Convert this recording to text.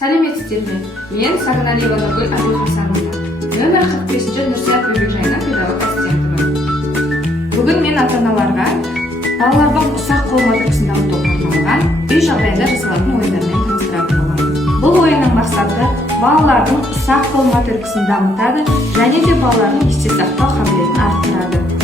Сәлеметсіздер ме? Мен Сагналиева Нургүл Абилхасанова. Нөмір 45-ші Нұрсият бөбекжайының педагог ассистентімін. Бүгін мен ата-аналарға балалардың ұсақ қол моторикасын дамытуға арналған үй жағдайында жасалатын ойындармен таныстыратын боламын. Бұл ойынның мақсаты балалардың ұсақ қол моторикасын дамытады және де балалардың есте сақтау қабілетін арттырады.